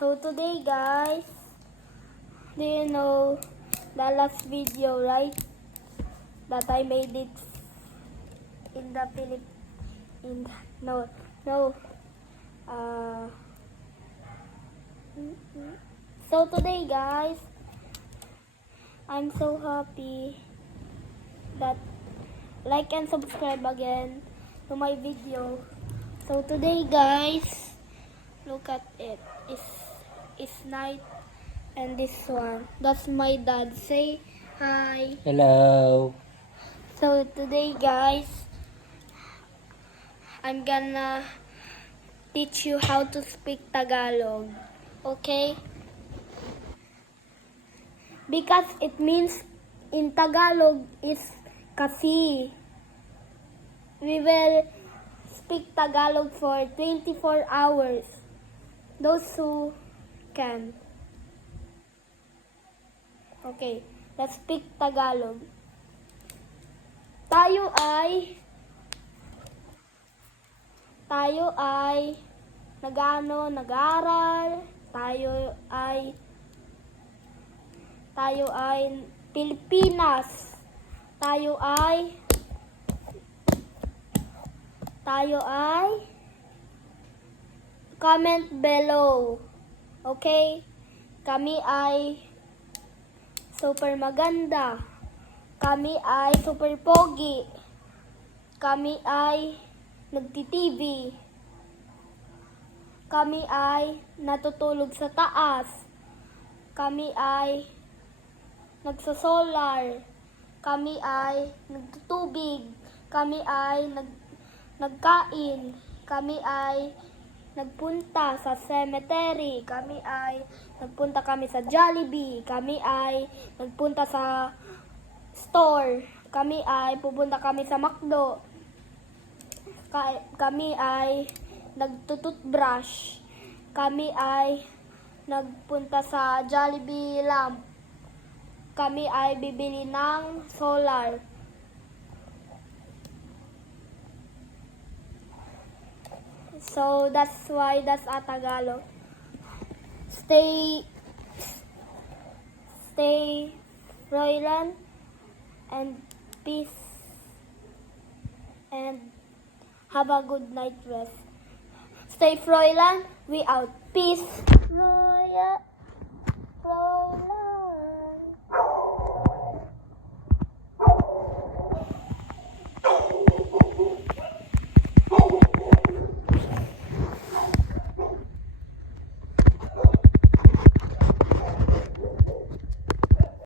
So today guys, do you know the last video, right? That I made it in the uh, so today guys, I'm so happy that like and subscribe again to my video. So today guys, look at it. It's night, and this one, that's my dad. Say hi. Hello. So today guys, I'm gonna teach you how to speak Tagalog. Okay? Because it means in Tagalog is kasi. We will speak Tagalog for 24 hours. Those who can. Okay, let's speak Tagalog. Tayo ay nag-aaral. Tayo ay Pilipinas. Tayo ay comment below. Okay? Kami ay super maganda. Kami ay super pogi. Kami ay nagti-TV. Kami ay natutulog sa taas. Kami ay nagsosolar. Kami ay nagtutubig. Kami ay nagkain. Kami ay nagpunta sa cemetery. Nagpunta kami sa Jollibee. Kami ay nagpunta sa store. Kami ay pupunta kami sa McDo. Kami ay nagtututbrush. Kami ay nagpunta sa Jollibee lamp. Kami ay bibili ng solar. So that's why that's a Tagalog. Stay Royland and peace and have a good night rest. Stay Froilan, we out. Peace. Royal.